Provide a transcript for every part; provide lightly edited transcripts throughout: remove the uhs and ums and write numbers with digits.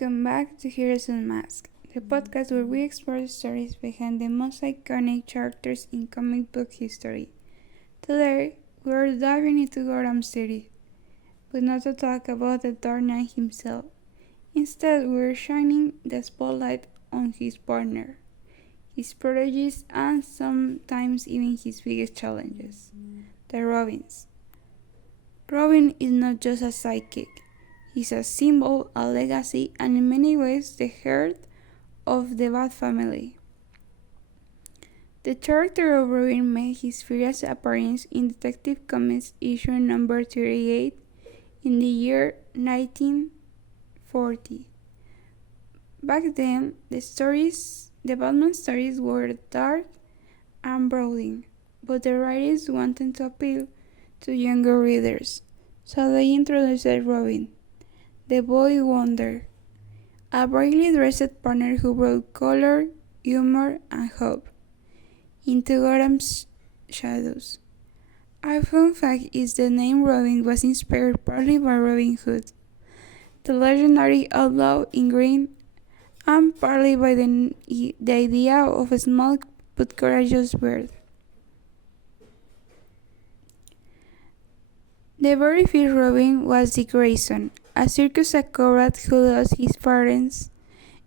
Welcome back to Heroes Unmasked, the podcast where we explore the stories behind the most iconic characters in comic book history. Today, we are diving into Gotham City, but not to talk about the Dark Knight himself. Instead, we are shining the spotlight on his partner, his prodigies, and sometimes even his biggest challenges, the Robins. Robin is not just a sidekick. He's a symbol, a legacy, and in many ways the heart of the Bat family. The character of Robin made his first appearance in Detective Comics issue number 38 in the year 1940. Back then, the Batman stories were dark and brooding, but the writers wanted to appeal to younger readers, so they introduced Robin, the Boy Wonder, a brightly dressed partner who brought color, humor, and hope into Gotham's shadows. A fun fact is the name Robin was inspired partly by Robin Hood, the legendary outlaw in green, and partly by the idea of a small but courageous bird. The very first Robin was Dick Grayson, a circus acrobat who lost his parents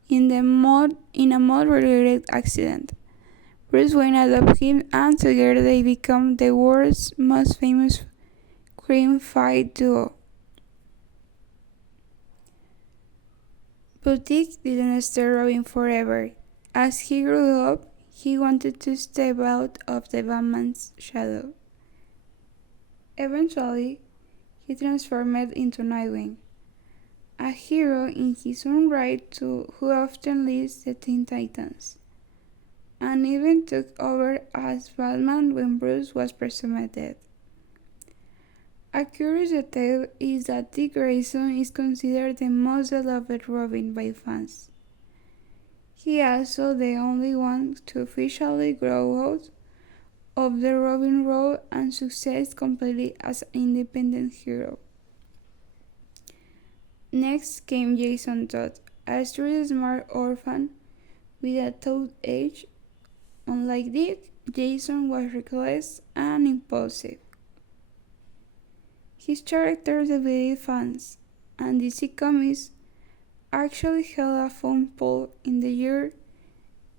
in a mob-related accident. Bruce Wayne adopted him, and together they become the world's most famous crime fight duo. But Dick didn't stay Robin forever. As he grew up, he wanted to step out of the Batman's shadow. Eventually, he transformed into Nightwing, a hero in his own right who often leads the Teen Titans, and even took over as Batman when Bruce was presumed dead. A curious detail is that Dick Grayson is considered the most beloved Robin by fans. He is also the only one to officially grow out of the Robin role and succeed completely as an independent hero. Next came Jason Todd, a street smart orphan with a thought age. Unlike Dick, Jason was reckless and impulsive. His character divided fans, and DC Comics actually held a phone poll in the year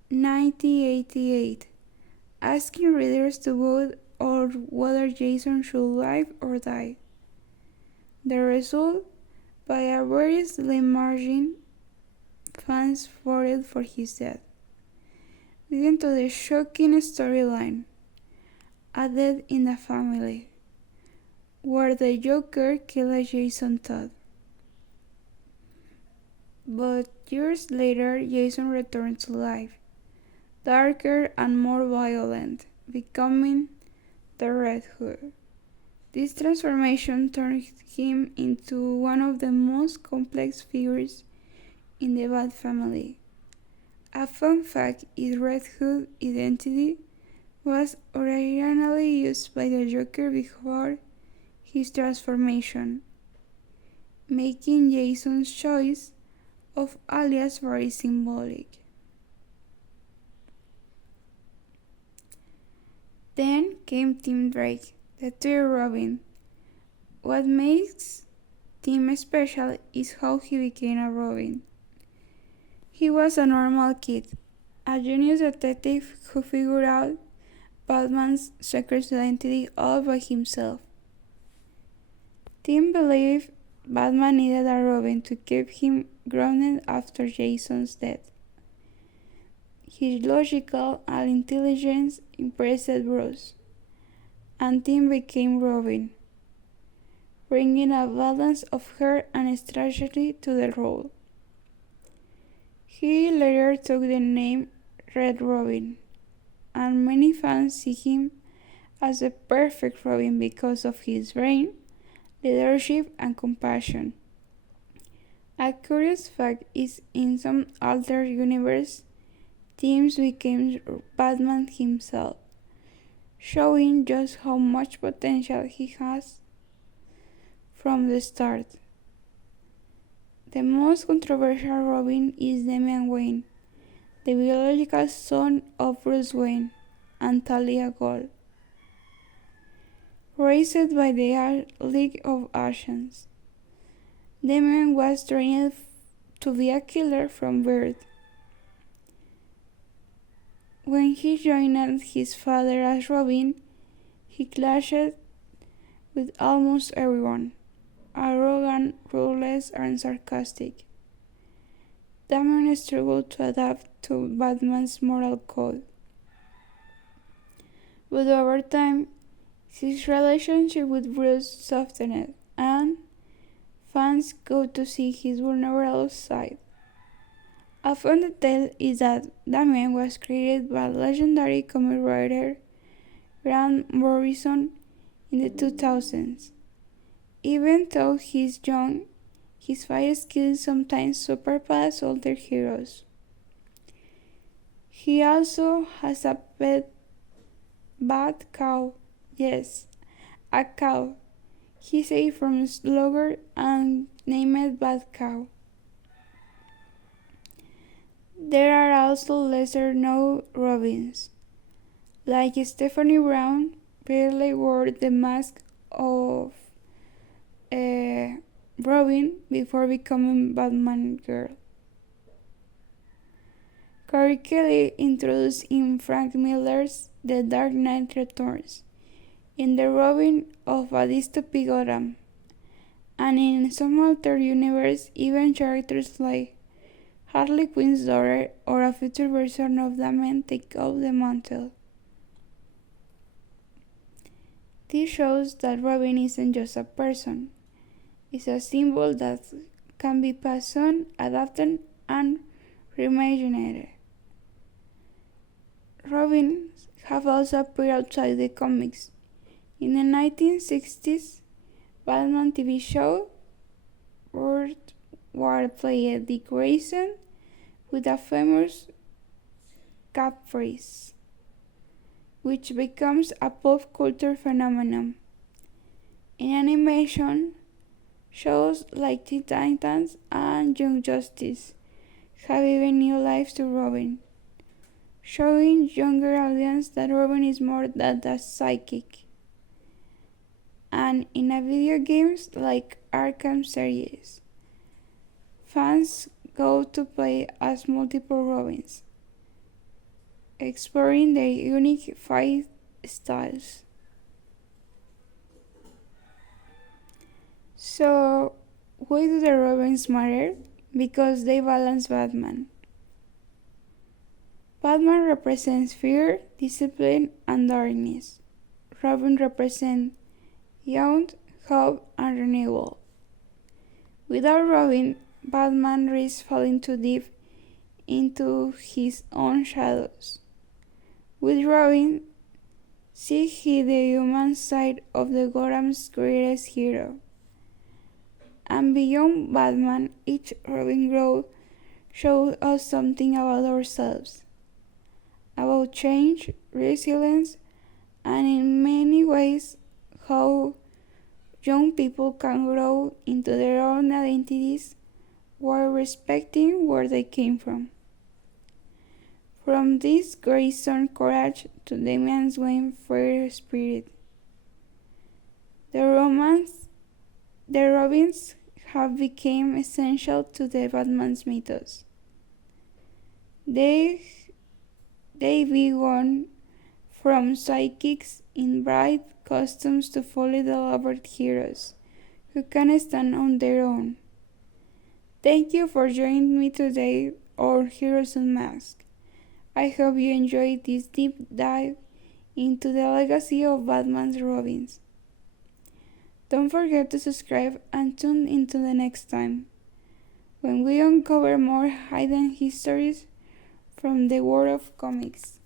1988, asking readers to vote on whether Jason should live or die. The result, by a very slim margin, fans voted for his death, leading to the shocking storyline, A Death in the Family, where the Joker killed Jason Todd. But years later, Jason returned to life, darker and more violent, becoming the Red Hood. This transformation turned him into one of the most complex figures in the Bat family. A fun fact is Red Hood's identity was originally used by the Joker before his transformation, making Jason's choice of alias very symbolic. Then came Tim Drake, the third Robin. What makes Tim special is how he became a Robin. He was a normal kid, a genius detective who figured out Batman's secret identity all by himself. Tim believed Batman needed a Robin to keep him grounded after Jason's death. His logical and intelligence impressed Bruce, and Tim became Robin, bringing a balance of heart and strategy to the role. He later took the name Red Robin, and many fans see him as the perfect Robin because of his brain, leadership, and compassion. A curious fact is in some alternate universe, Tim became Batman himself, showing just how much potential he has from the start. The most controversial Robin is Damian Wayne, the biological son of Bruce Wayne and Talia Ghul, raised by the League of Assassins. Damian was trained to be a killer from birth. When he joined his father as Robin, he clashed with almost everyone, arrogant, ruthless, and sarcastic. Damian struggled to adapt to Batman's moral code. But over time, his relationship with Bruce softened, and fans got to see his vulnerable side. A fun detail is that Damian was created by legendary comic writer Grant Morrison in the 2000s. Even though he's young, his fight skills sometimes surpass older heroes. He also has a pet bat cow. Yes, a cow. He saved from slugger and named Bat Cow. There are also lesser-known Robins, like Stephanie Brown, barely wore the mask of Robin before becoming Batman Girl. Corey Kelly introduced in Frank Miller's The Dark Knight Returns, in the Robin of a dystopic Gotham, and in some alternate universe, even characters like Harley Quinn's daughter or a future version of Damian take up the mantle. This shows that Robin isn't just a person, it's a symbol that can be passed on, adapted, and reimagined. Robins have also appeared outside the comics. In the 1960s, Batman TV show Earth War played Dick Grayson with a famous catchphrase, which becomes a pop culture phenomenon. In animation, shows like Teen Titans and Young Justice have given new life to Robin, showing younger audience that Robin is more than a sidekick. And in a video games like Arkham series, fans go to play as multiple Robins, exploring their unique fight styles. So, why do the Robins matter? Because they balance Batman. Batman represents fear, discipline, and darkness. Robin represents youth, hope, and renewal. Without Robin, Batman risks falling too deep into his own shadows. With Robin, see he the human side of the Gotham's greatest hero. And beyond Batman, each Robin growth shows us something about ourselves, about change, resilience, and in many ways, how young people can grow into their own identities while respecting where they came from. From this Grayson courage to Damian Wayne fire spirit, the Robins have become essential to the Batman's mythos. They began from sidekicks in bright costumes to fully developed heroes who can stand on their own. Thank you for joining me today on Heroes Unmasked. I hope you enjoyed this deep dive into the legacy of Batman's Robins. Don't forget to subscribe and tune into the next time, when we uncover more hidden histories from the world of comics.